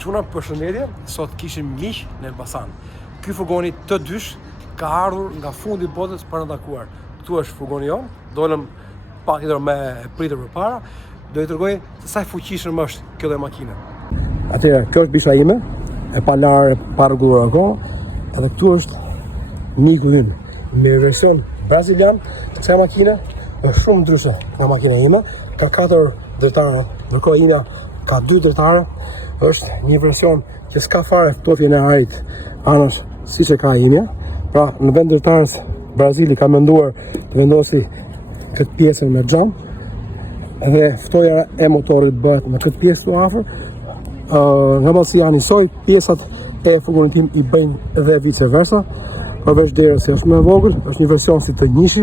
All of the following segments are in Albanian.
Çuna përshëndetje, sot kishim miq në Elbasan. Ky furgoni të dysh ka ardhur nga fundi i botës për të takuar. Ktu është furgoni jon, dolëm pak me pritur përpara, do i tregoj se sa e fuqishëm është kjo dhe makina. Atëherë, kjo është bisha ime, e pa larë, e pa rregulluar akoma, edhe këtu është miku im, me version brazilian, kësaj makine është shumë ndryshe nga makina ime, ka 4 dritare, ndërkohë ina ka 2 dritare, është një version që s'ka fare ftofje në arit anash siç e ka imja. Pra, në vend dritarës, Brazili ka menduar të vendosi këtë pjesën me xham, dhe ftoja e motorit bëhet në këtë pjesë të afër. Nga mos janë njësoj, pjesat e furgonit tim i bëjnë dhe vice versa, përveç derës se është më e vogël, është një version si të njëshi,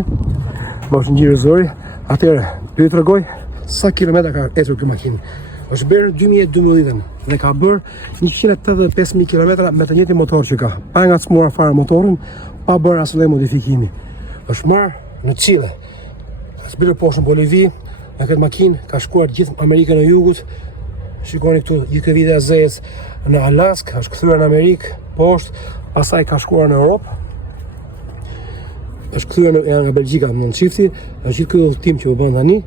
më është ngjyrë zëri. Atëherë, do t'ju tregoj sa kilometra ka ecur ky makinë. Është bërë në 2012 dhe ka bërë 185.000 km me të njëjtin motor që ka, pa ngacmuar fare motorin, pa bërë asnjë modifikimi. Është marrë në Chile, ka zbërë poshtë në Bolivi, në këtë makinë ka shkuar gjithë Amerikën e Jugut. Shikoni këtu gjithë këtë vite e zezë në Alaskë, është kthyer në Amerikë poshtë, pastaj ka shkuar në Europë. Është kthyer nga Belgjika në çifti, është gjithë ky udhtim që u bën tani.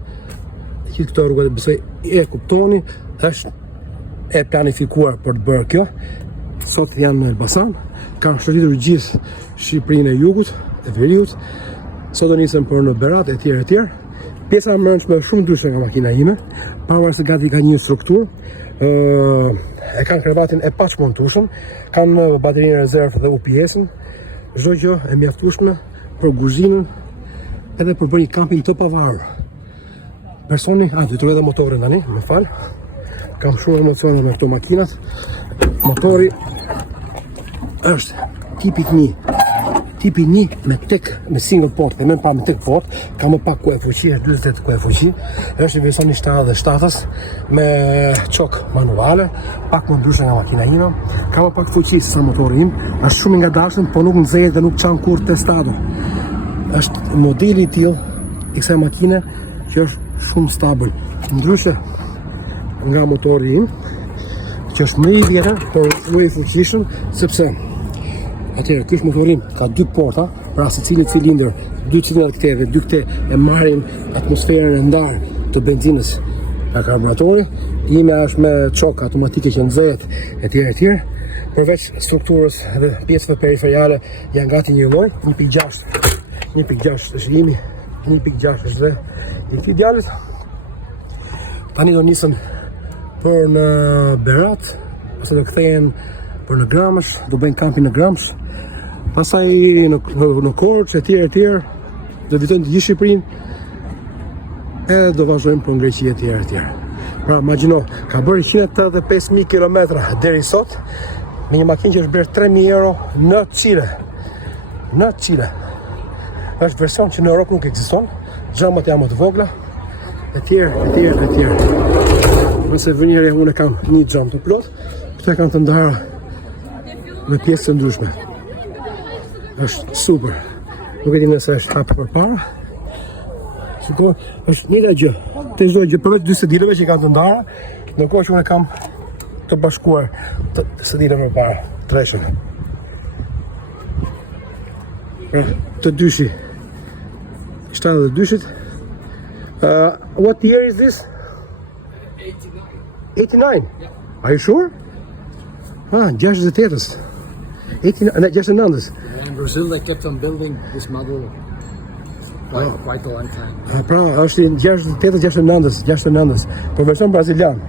Gjithë këto rrugë besoj e kuptoni, është e planifikuar për të bërë kjo. Sot janë në Elbasan, kanë shëritur gjithë Shqipërinë e Jugut, e Veriut. Sot do nisem për në Berat e tjerë e tjerë. Pjesa e brendshme është shumë ndryshe nga makina ime, pavarësisht se gati ka një strukturë. E kanë krevatin e paçmontueshëm, kanë baterinë rezervë dhe UPS-ën. Çdo gjë e mjaftueshme për kuzhinën, edhe për bërë një kamping të pavarur. Personi, do të edhe motorin tani, më fal. Kam shumë emocione me këto makinat. Motori është tipi 1 me me single port, dhe më pa me tek port, ka më pak ku e fuqi, është 48 ku e fuqi. Është një version 77-s me çok manuale, pak më ndryshe nga makina ime. Ka më pak fuqi se sa motori im, është shumë i ngadalshëm, po nuk nxehet dhe nuk çan kurrë testator. Është modeli i tillë i kësaj makine që është shumë stabil, ndryshe nga motori im, që është më i vjetër, por më i fuqishëm, sepse atëherë ky motori im ka 2 porta, pra secili cilindër, 2 cilindra këtej dhe 2 këtej e marrin atmosferën e ndarë të benzinës nga karburatori. Ime është me çok automatike që nxehet etj etj. Përveç strukturës dhe pjesëve periferiale janë gati një lloj, 1.6 është imi, 1.6 është dhe i këtij djalit. Tani do nisem për në Berat, pastaj do kthehen për në Gramësh, do bëjmë kampin në Gramësh, pastaj në Korçë etj, do vitojmë të gjithë Shqipërinë, edhe do vazhdojmë për në Greqi etj. Pra, imagjino, ka bërë 185.000 km deri sot, me një makinë që është bërë 3.000 euro në Chile. Në Chile. Është version që në Europë nuk ekziston, xhamat janë më të vogla, etj. Nëse vënjëre unë kam një xham të plot, këto kanë të ndara me pjesë të ndryshme. Është super. Nuk e di nëse është hapur përpara. Shikoj, është një gjë. Të çdo gjë përveç 2 sedilëve që kanë të ndara, ndërkohë që unë kam të bashkuar të sedilëve përpara, treshën. Pra, të dyshi. 72-shit. What year is this? 89. Yeah. Are you sure? 68-s. 69-s. In Brazil they kept on building this model quite a long time. Pra, është 68-s, 69-s, për version brazilian.